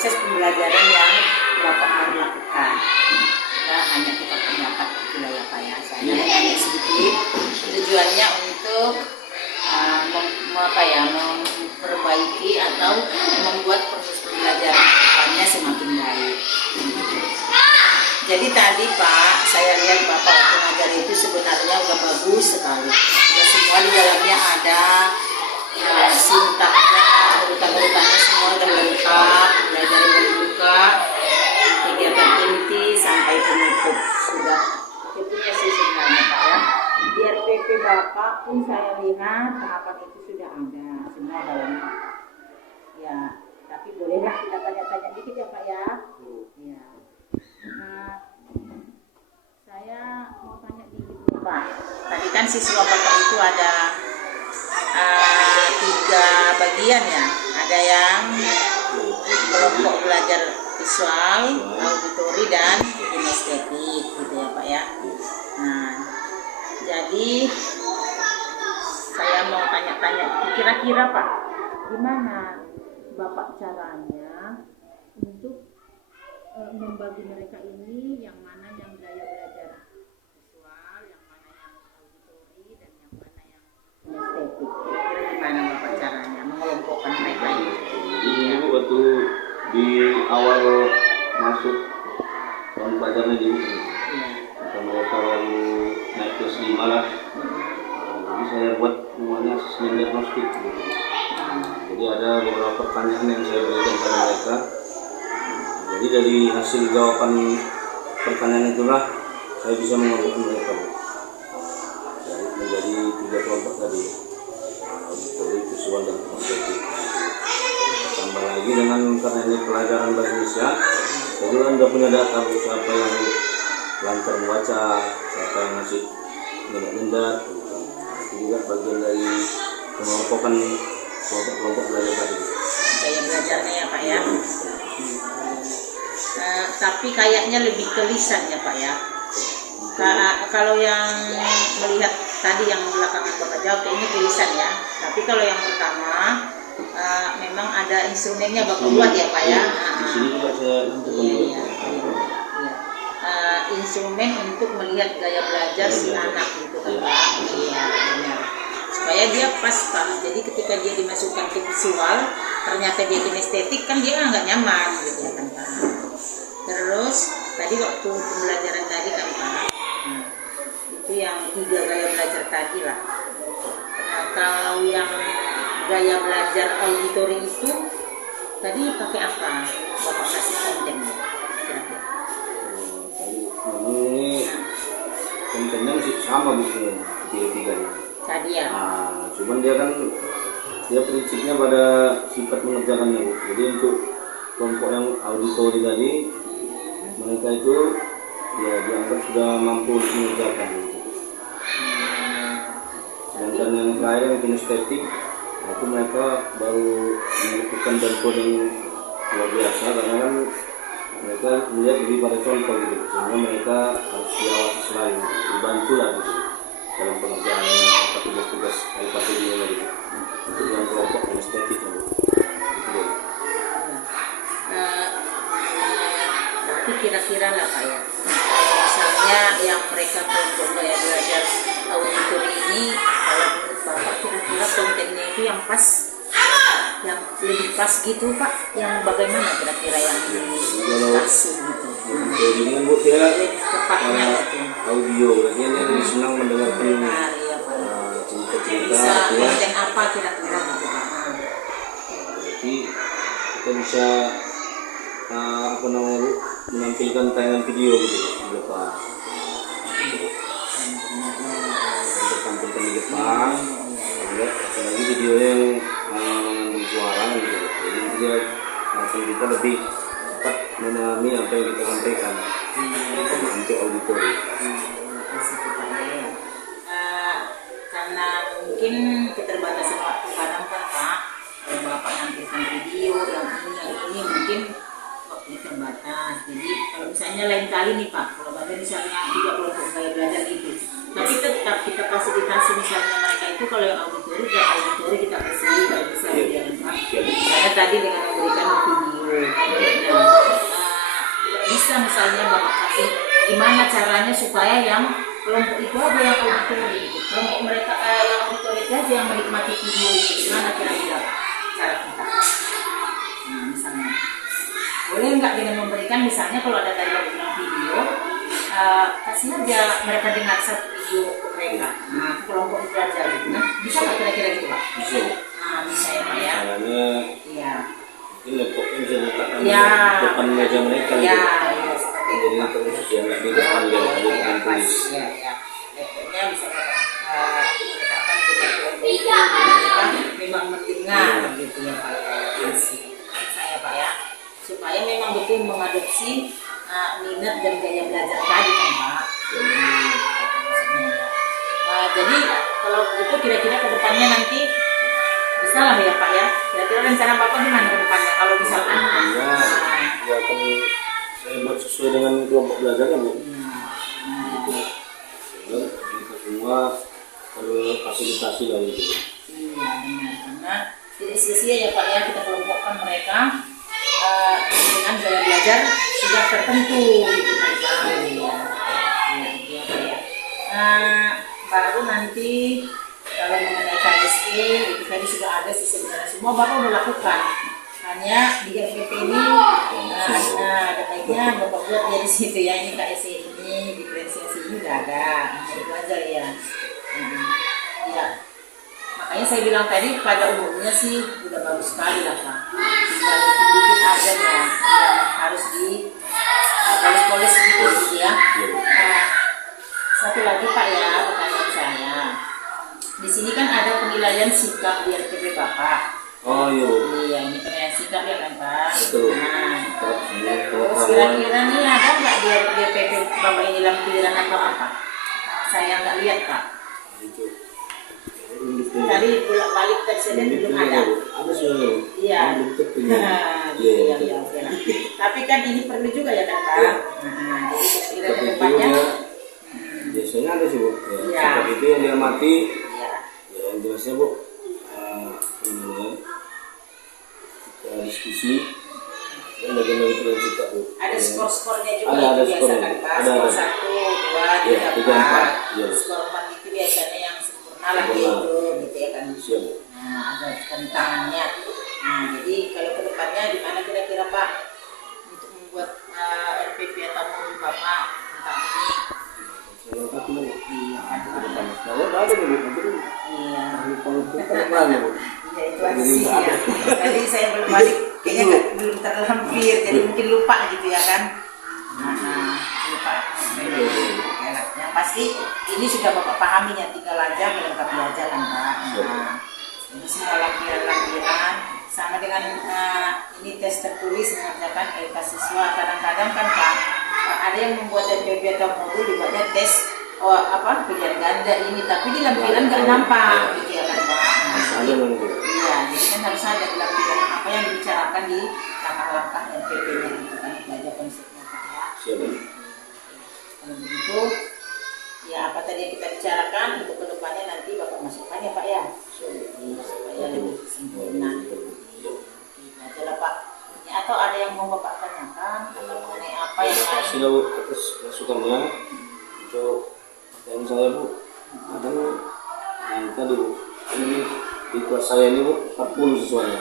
proses pembelajaran yang Bapak harus lakukan. Kita hanya tukar pendapat itulah ya Pak ya. Saya hanya sedikit tujuannya untuk memperbaiki atau membuat proses pembelajaran kedepannya semakin baik. Jadi tadi Pak, saya lihat Bapak waktu ngajar itu sebenarnya udah bagus sekali. Udah semua di dalamnya ada sintaknya, urutan-urutannya semua udah lengkap, belajar membuka kegiatan inti sampai penutup sudah. Itu sih sebenarnya Pak ya. Di RPP Bapak pun saya lihat tahapan itu sudah ada semua dalamnya. Ya, tapi bolehlah kita tanya-tanya dikit ya Pak ya. Ya. Saya mau tanya dikit Pak. Tadi kan siswa Bapak itu ada 3 bagian ya. Ada yang kelompok belajar visual, auditori dan kinestetik gitu ya Pak ya. Nah, jadi saya mau tanya-tanya kira-kira Pak, gimana Bapak caranya untuk membagi mereka ini, yang mana yang gaya belajar visual, yang mana yang auditori, dan yang mana yang kinestetik. Kira-kira gimana Bapak caranya mengelompokkan mereka ini? Jadi waktu di awal masuk tahun pelajaran ini, mereka baru naik kelas 5 lah. Jadi saya buat semuanya asesmen diagnostik gitu. Jadi ada beberapa pertanyaan yang saya berikan pada mereka. Jadi dari hasil jawaban pertanyaan itulah saya bisa mengelompokkan mereka. Jadi menjadi 3 kelompok tadi, auditori, visual, dan kinestetik. Tambah lagi dengan karena ini pelajaran bahasa Indonesia, jadi Anda punya data siapa yang lancar membaca, siapa yang masih nendak-nendak. Itu juga bagian dari mengelompokkan kelompok-kelompok belajar tadi. Gaya belajarnya ya Pak ya. Tapi kayaknya lebih ke lisan ya Pak ya. Kalau yang melihat tadi yang belakangan Bapak jawab kayaknya ke lisan ya. Tapi kalau yang pertama memang ada instrumennya Bapak buat ya Pak ya. Di sini juga saya iya. Instrumen untuk melihat gaya belajar si anak gitu kan Pak. Iya benar. Supaya dia pas Pak. Jadi ketika dia dimasukkan ke visual, ternyata dia kinestetik kan dia nggak nyaman gitu ya kan Pak. Terus tadi waktu pembelajaran tadi kan Pak, itu yang 3 gaya belajar tadi lah. Kalau yang gaya belajar auditori itu tadi pakai apa? Bapak kasih kontennya kira-kira? Ini kontennya masih sama gitu, 3-3 Tadi ya. Cuman dia kan prinsipnya pada sifat mengerjakannya. Jadi untuk kelompok yang auditori tadi, mereka itu ya dianggap sudah mampu mengerjakan. Sedangkan yang terakhir yang kinestetik, itu mereka baru membutuhkan bantuan yang luar biasa karena kan mereka melihat lebih pada contoh gitu, sehingga mereka harus diawasi selalu, dibantu lah gitu dalam pengerjaan tugas-tugas LKPD gitu. Itu yang kelompok kinestetik gitu. Tapi kira-kira lah Pak ya, misalnya yang mereka kelompok gaya belajar auditori ini, kalau menurut Bapak kira-kira kontennya itu yang pas, yang lebih pas gitu Pak, yang bagaimana kira-kira yang dikasih gitu? Jadi kan buat saya Tepatnya gitu. audio, dia lebih senang mendengarkan cerita-cerita. Bisa konten apa kira-kira gitu Pak? Jadi kita bisa menampilkan tayangan video gitu di depan. Tampilkan di depan, apalagi videonya yang mengandung suara gitu. Jadi dia langsung kita lebih cepat memahami apa yang kita sampaikan untuk auditori. Karena mungkin keterbatasan waktu kadang kan Pak, kalau Bapak nampilkan video yang ini mungkin waktunya terbatas. Jadi kalau misalnya lain kali nih Pak, kalau Bapak misalnya 3 kelompok gaya belajar gitu, tapi tetap kita fasilitasi misalnya mereka itu kalau yang auditori kita kasih kalau bisa ya Pak. Karena tadi dengan memberikan video bisa misalnya Bapak kasih gimana caranya supaya yang kelompok itu ada yang auditori, kelompok mereka yang auditori aja yang menikmati video itu, gimana kira-kira cara kita? Nah, misalnya boleh nggak dengan memberikan misalnya kalau ada tadi Bapak bilang video, kasih aja mereka dengar satu video mereka, nah kelompok itu aja gitu, nah bisa nggak kira-kira gitu Pak? Bisa. Nah bisa ya Pak ya? Caranya Iya. mungkin laptopnya bisa letakkan Ya. di depan meja mereka Ya, gitu. ya seperti itu Jadi Pak. terus dia nggak di depan dia Ya, di ya, depan pas. tulis. Ya, ya. Laptopnya bisa diletakkan di kelompok itu, mereka memang mendengar gitu ya Pak. Saya Pak ya, supaya memang betul mengadopsi minat dan gaya belajar tadi kan Pak. Maksudnya. Jadi kalau itu kira-kira ke depannya nanti bisa lah ya Pak ya. Kira-kira rencana Bapak gimana ke depannya kalau misalkan Ya akan saya buat sesuai dengan kelompok belajarnya Bu. Sehingga kita semua terfasilitasi lah gitu. Iya benar, karena tidak sia-sia ya Pak ya kita kelompokkan mereka dengan gaya belajar sudah tertentu gitu kan Pak. Iya, iya Pak ya. Baru nanti kalau mengenai KSE itu tadi sudah ada sih sebenarnya semua Bapak udah lakukan. Hanya di RPP ini ada baiknya Bapak buat ya di situ ya, ini KSE ini diferensiasi ini udah ada, hanya itu aja ya. Ya. Makanya saya bilang tadi pada umumnya sih udah bagus sekali lah Pak. Tinggal dikit-dikit aja ya, harus di polis-polis gitu ya. Satu lagi Pak ya, pertanyaan saya. Di sini kan ada penilaian sikap di RPP Bapak. Oh iya. Iya, ini penilaian sikap ya kan Pak. Betul. Terus kira-kira nih ada nggak di RPP Bapak ini lampiran atau apa? Saya nggak lihat Pak. Itu. Tadi bolak-balik presiden belum ada. Ada sih. Iya. Iya. Tapi kan ini perlu juga ya kan Pak. Iya. Jadi kira ke Tapi itu depannya. biasanya ada sih Bu. Iya. Seperti itu yang dia mati. Iya. Ya yang jelasnya Bu. Ini kita diskusi. Dan bagaimana kita kita Bu. Ada skor-skornya juga Ada itu biasa skornya. kan Pak. Ada. Skor 1, 2, Iya, 3, 3, 4. 4. Iya. Skor 4 itu biasanya yang sempurna lah Sempurna. gitu ya kan. Siap Bu. Nah, ada tantangannya. Nah, jadi kalau ke depannya di mana kira-kira Pak untuk membuat RPP atau mobil Bapak tentang ini? Saya lengkapi Bu. Iya, kan. Kalau ada nih Bu, nanti Bu. Iya. Kalau terang ya Bu. Iya, itu aja sih ya. Tadi saya belum balik, kayaknya belum terlampir, jadi mungkin lupa gitu ya kan. Lupa. Yang pasti ini sudah Bapak pahami ya, tinggal aja melengkapi aja kan Pak. Jadi semua lampiran-lampiran sama dengan ini tes tertulis mengerjakan LK siswa. Kadang-kadang kan Pak ada yang membuat RPP atau modul dibuatnya tes pilihan ganda ini, tapi di lampiran nggak nampak gitu ya kan Pak. Ada nanti. Iya, jadi kan harus ada di lampiran apa yang dibicarakan di langkah-langkah RPP-nya gitu kan, itu aja konsepnya Pak ya. Siap Bu. Kalau begitu, ya apa tadi yang kita bicarakan untuk kedepannya nanti Bapak masukkan ya Pak ya. Supaya lebih sempurna. Itu aja lah Pak. Ya, atau ada yang mau Bapak tanyakan atau mengenai apa yang Terima kasih lain? Bu atas masukannya. Untuk pertanyaan saya Bu, kadang yang tadi Bu, ini di kelas saya ini Bu 40 siswanya.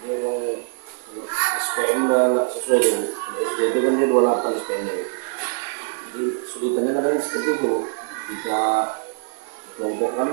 Dia memang SPM udah nggak sesuai deh Bu. SD itu kan dia 28 SPM-nya Bu. Jadi kesulitannya kadang seperti itu Bu. Kita kelompokkan,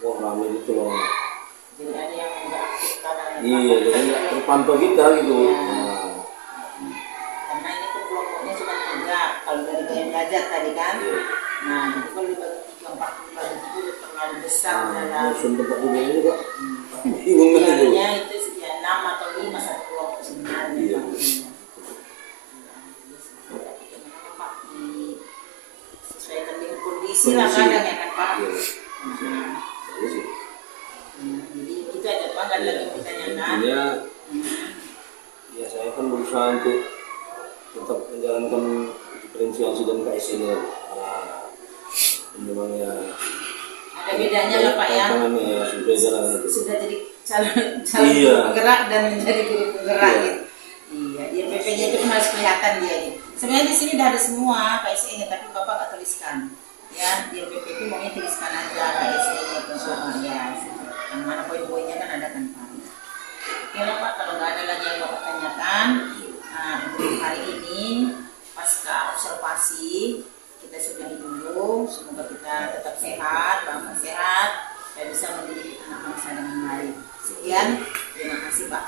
wah rame gitu loh. Jadi ada yang nggak aktif karena Iya, jadi nggak terpantau kita gitu. Iya. Nah, karena ini kan kelompoknya cuma 3 kalau dari gaya belajar tadi kan. iya. Nah, itu kalau dibagi 3, 40 bagi itu terlalu besar dalam Langsung tempat duduknya juga bingung gitu. idealnya itu ya 6 atau 5 satu kelompok sebenarnya. Iya. Pak. Tapi memang Pak disesuaikan dengan kondisi lah Kondisi. kadang ya kan Pak. Iya. Nah, Iya sih. jadi kita aja Pak kan lagi ditanyakan. Intinya ya saya kan berusaha untuk tetap menjalankan diferensiasi dan KS ini. Memang ya Ada bedanya lah Pak ya. tantangannya ya sudah jalan itu. Sudah jadi calon Iya. penggerak dan menjadi guru penggerak Iya. gitu. Iya, BPJS itu harus kelihatan dia nih. Sebenarnya di sini udah ada semua KSE-nya, tapi Bapak nggak tuliskan. Ya, di LPP itu maunya tuliskan aja KSE-nya itu semua ya. Yang mana poin-poinnya kan ada kan Pak. Oke lah Pak, kalau nggak ada lagi yang Bapak tanyakan, nah untuk hari ini pasca observasi kita sudahi dulu. Semoga kita tetap sehat, Bapak sehat, dan bisa mendidik anak bangsa dengan baik. Sekian, terima kasih Pak.